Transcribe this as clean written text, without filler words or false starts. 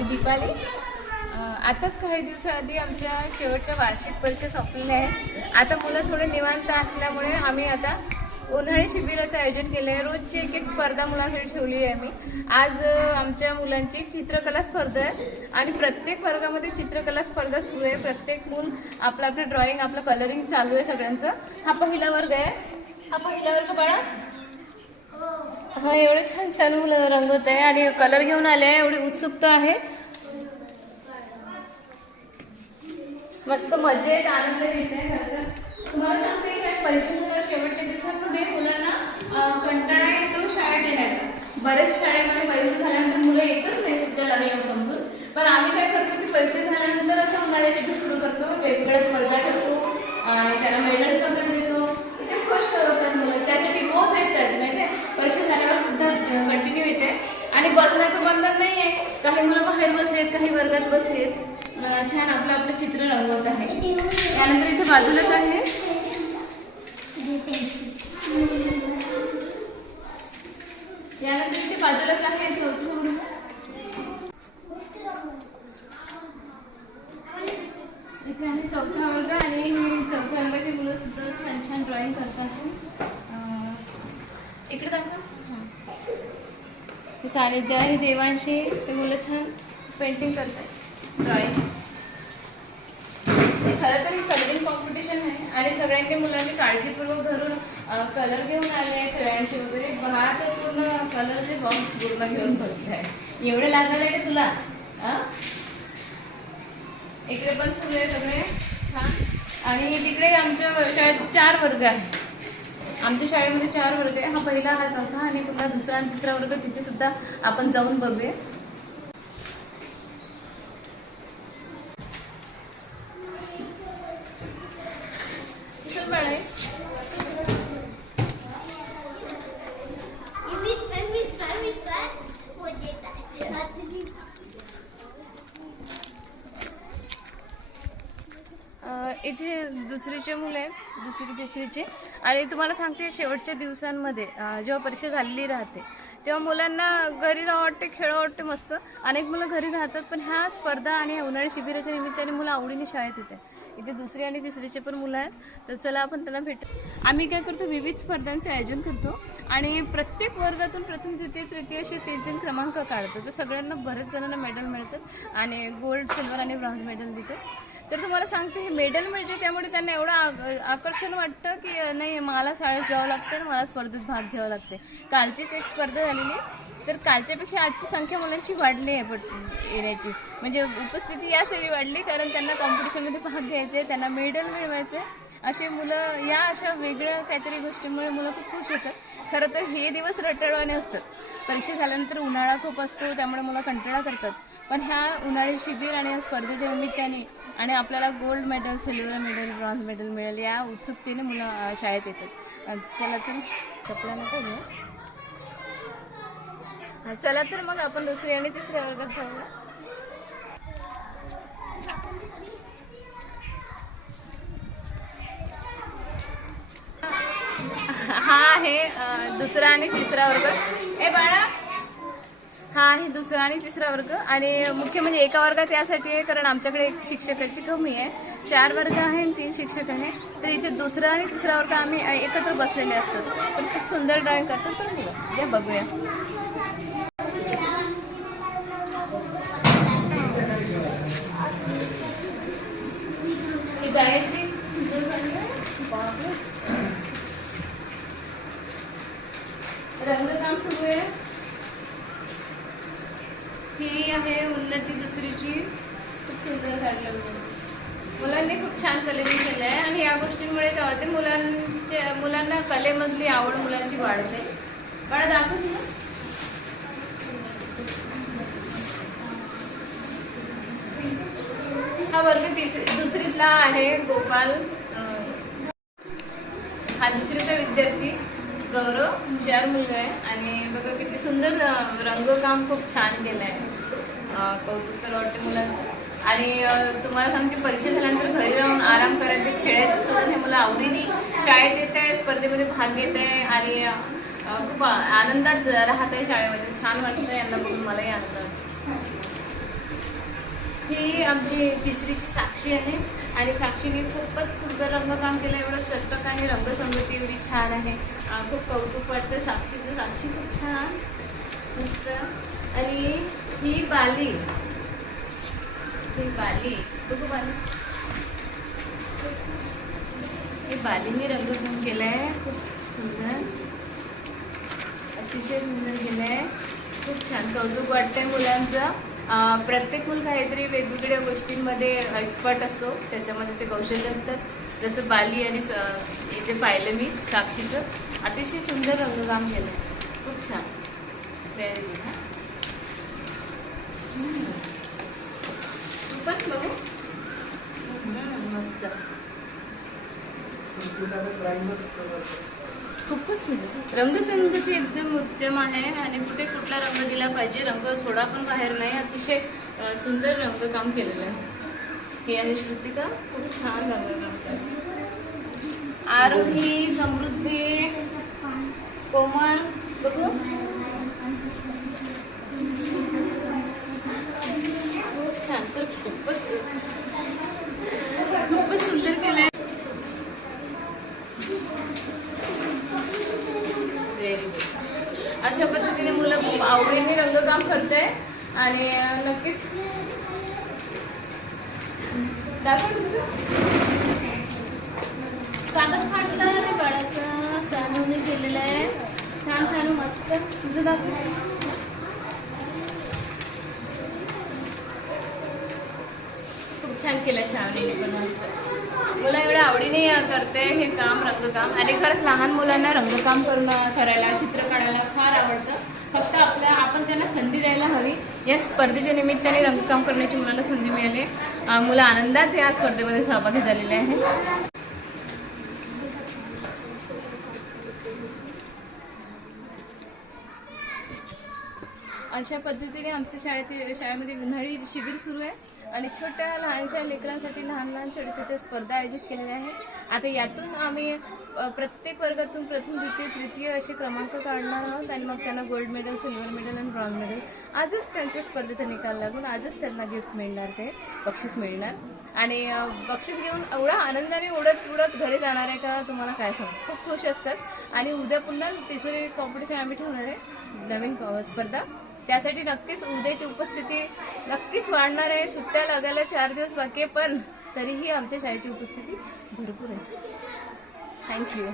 मी दीपाली. आताच काही दिवसाआधी आमच्या शेवटच्या वार्षिक परीक्षा संपलेल्या आहेत. आता मुलं थोडे निवांत असल्यामुळे आम्ही आता उन्हाळी शिबिराचं आयोजन केलं आहे. रोजची एक एक स्पर्धा मुलांसाठी ठेवली आहे आम्ही. आज आमच्या मुलांची चित्रकला स्पर्धा आहे आणि प्रत्येक वर्गामध्ये चित्रकला स्पर्धा सुरू आहे. प्रत्येक मूल आपलं आपलं ड्रॉइंग, आपलं कलरिंग चालू आहे सगळ्यांचं. हा पहिला वर्ग आहे. हा पहिला वर्ग बाळा. हा एवढे छान छान मुलं रंगवत आहे आणि कलर घेऊन आले आहे. एवढी उत्सुकता आहे. मस्त मजा येत, आनंद येत आहे. तुम्हाला सांगते काय परीक्षेनंतर शेवटच्या दिवसांमध्ये मुलांना कंटाळा येतो शाळेत येण्याचा. बरेच शाळेमध्ये परीक्षा झाल्यानंतर मुलं येतच नाही सुट्ट्या लागल्या समजून. पण आम्ही काय करतो की परीक्षा झाल्यानंतर असं उन्हाळ्याची शिबिर सुरू करतो, वेगवेगळ्या स्पर्धा ठेवतो आणि त्यांना मेडल्स वगैरे देतो. ते खुश होतात मुलं. त्यासाठी रोज येतात नाही काय. परीक्षा झाल्यावर सुद्धा कंटिन्यू येते आणि बसण्याचं बंधन नाही आहे. काही मुलं बाहेर बसलेत, काही वर्गात बसलेत. छान आपलं आपलं चित्र रंगवत आहे. त्यानंतर इथे बाजूलाच आहे यानंतर इथे बाजूलाच आहे इथे आहे चौथा वर्ग आणि चौथ्या वर्गाची मुलं सुद्धा छान छान ड्रॉइंग करतात. इकडे दाखवा. हे सानिध्य आहे देवांशी. ते मुलं छान पेंटिंग करतात, ड्रॉइंग. खरं तर कलरिंग कॉम्पिटिशन आहे आणि सगळ्यांनी मुलांनी काळजीपूर्वक घरून कलर घेऊन आले आहे, क्रेयॉन्स वगैरे. तर पूर्ण कलरचे बॉक्स पूर्ण घेऊन बघत आहे. एवढे लागणार आहे का तुला? इकडे पण सुरू आहे सगळे छान. आणि तिकडे आमच्या शाळेत 4 वर्ग आहे. आमच्या शाळेमध्ये 4 वर्ग आहे. हा पहिला, हा चौथा आणि पुन्हा दुसरा आणि तिसरा वर्ग. तिथे सुद्धा आपण जाऊन बघूया. इथे दुसरीचे मुलं आहेत, दुसरी तिसरीचे. आणि तुम्हाला सांगते शेवटच्या दिवसांमध्ये जेव्हा परीक्षा झालेली राहते तेव्हा मुलांना घरी राहावं वाटते, खेळावं वाटते मस्त. अनेक मुलं घरी राहतात पण ह्या स्पर्धा आणि उन्हाळी शिबिराच्या निमित्ताने मुलं आवडीने शाळेत येते. इथे दुसरी आणि तिसरीचे पण मुलं आहेत. तर चला आपण त्यांना भेटू. आम्ही काय करतो, विविध स्पर्धांचे आयोजन करतो आणि प्रत्येक वर्गातून प्रथम, द्वितीय, तृतीय असे 3-3 क्रमांक काढतो. तर सगळ्यांना बरेच जणांना मेडल मिळतात आणि गोल्ड, सिल्वर आणि ब्रॉन्झ मेडल देतात. तर तुम्हाला सांगते, हे मेडल मिळते त्यामुळे त्यांना एवढं आकर्षण वाटतं की नाही मला शाळेत जावं लागतं आणि मला स्पर्धेत भाग घ्यावं लागते. कालचीच एक स्पर्धा झालेली, तर कालच्यापेक्षा आजची संख्या मुलांची वाढली आहे येण्याची. म्हणजे उपस्थिती यासाठी वाढली कारण त्यांना कॉम्पिटिशनमध्ये भाग घ्यायचे आहे, त्यांना मेडल मिळवायचे. असे मुलं या अशा वेगळ्या काहीतरी गोष्टीमुळे मुलं खूप खुश होतात. खरं तर हे दिवस रटाळवाणे असतात. परीक्षा झाल्यानंतर उन्हाळा खूप असतो त्यामुळे मुलं कंटाळा करतात. पण ह्या उन्हाळी शिबिर आणि या स्पर्धेच्या निमित्ताने आणि आपल्याला gold medal, silver medal, bronze medal मिळेल या उत्सुकतेने मुलं शाळेत येतात. चला तर चपला नका घेऊ. चला तर मग आपण दुसरी आणि तिसऱ्या वर्गात जाऊया. हा आहे दुसरा आणि तिसरा वर्ग. ए बाळा, हा आहे दुसरा आणि तिसरा वर्ग. आणि मुख्य म्हणजे एका वर्गात यासाठी आहे कारण आमच्याकडे एक शिक्षकाची कमी आहे. 4 वर्ग आहे आणि 3 शिक्षक आहे. तर इथे दुसरा आणि तिसरा वर्ग आम्ही एकत्र बसलेले असतात. पण खूप सुंदर ड्रॉइंग करतात. तर मुलं या बघूया. ही गायत्री सुंदर रंगकाम सुरू आहे. ही आहे उन्नती दुसरीची. खूप सुंदर काढलं मुलांनी, खूप छान कलेने केलं आहे. आणि या गोष्टींमुळे काय होते, मुलांना कलेमधली आवड मुलांची वाढते. मला दाखव तुला. हा वर्ग दुसरीतला आहे गोपाल. हा दुसरीचा विद्यार्थी गौरव. 4 मुलं आहे आणि बघा किती सुंदर रंगकाम खूप छान केलं आहे. कौतुक तर वाटते मुलांचं. आणि तुम्हाला सांगते, परीक्षा झाल्यानंतर घरी राहून आराम करायचे, खेळायचं सोडून हे मुलं आवडीने शाळेत येत आहे, स्पर्धेमध्ये भाग घेत आहे आणि खूप आनंदात राहत आहे शाळेमध्ये. छान वाटतं यांना बघून, मलाही आनंद वाटतो. ही आमची तिसरीची साक्षी आहे आणि साक्षीने खूपच सुंदर रंगकाम केलं. एवढं चटक आहे, रंगसंगती एवढी छान आहे. खूप कौतुक वाटतं साक्षीचं. साक्षी खूप छान मस्त. आणि ही बाली बघू बाली. हे बालीने रंगकाम केलं आहे. खूप सुंदर, अतिशय सुंदर केलं आहे. खूप छान कौतुक वाटतंय मुलांचं. प्रत्येक मुल काहीतरी वेगवेगळ्या गोष्टींमध्ये एक्सपर्ट असतो, त्याच्यामध्ये ते कौशल्य असतात. जसं बाली आणि इथे पाहिलं मी साक्षीचं अतिशय सुंदर रंगकाम केलं आहे. खूप छान. Very good. तू पण बघू. मस्त, खूपच सुंदर. रंगसंगती एकदम उत्तम आहे आणि कुठे कुठला रंग दिला पाहिजे, रंग थोडा पण बाहेर नाही. अतिशय सुंदर रंगकाम केलेलं आहे. ही आहे श्रुतिका, खूप छान रंगकाम करते. आरोही, समृद्धी, कोमल बघू. खूप छान सर, खूपच सुंदर केलंय. Very good. अशा पद्धतीने मुलं खूप आवडीने रंगकाम करते आणि नक्कीच दाखव तुमचं कागद फाटलं आणि बाळाचं सानूने केलेलं आहे. छान छान मस्त. तुझं दाखव. खूप छान केलं शावनीने पण मस्त. मुलं एवढ्या आवडीने करते हे काम, रंगकाम. आणि खरंच लहान मुलांना रंगकाम करून करायला, चित्र काढायला फार आवडतं. फक्त आपण त्यांना संधी द्यायला हवी. या स्पर्धेच्या निमित्ताने रंगकाम करण्याची मुलांना संधी मिळाली. मुलं आनंदात या स्पर्धेमध्ये सहभागी झालेले आहेत. अशा पद्धतीने आमच्या शाळेमध्ये उन्हाळी शिबिर सुरू आहे आणि छोट्या लहानशा लेकरांसाठी लहान छोट्या स्पर्धा आयोजित केलेल्या आहेत. आता यातून आम्ही प्रत्येक वर्गातून प्रथम, द्वितीय, तृतीय असे क्रमांक काढणार आहोत आणि मग त्यांना गोल्ड मेडल, सिल्वर मेडल आणि ब्रॉन्झ मेडल. आजच त्यांच्या स्पर्धेचा निकाल लागून आजच त्यांना गिफ्ट मिळणार, ते बक्षीस मिळणार. आणि बक्षीस घेऊन एवढा आनंदाने उडत घरी जाणार आहे का तुम्हाला काय सांगू. खूप खुश असतात. आणि उद्या पुन्हा तिसरी कॉम्पिटिशन आम्ही ठेवणार आहे, नवीन स्पर्धा. त्यासाठी नक्कीच उद्याची उपस्थिती नक्कीच वाढणार आहे. सुट्ट्या लागायला 4 दिवस बाकी आहे, पण तरीही आमच्या शाळेची उपस्थिती भरपूर आहे. थँक्यू.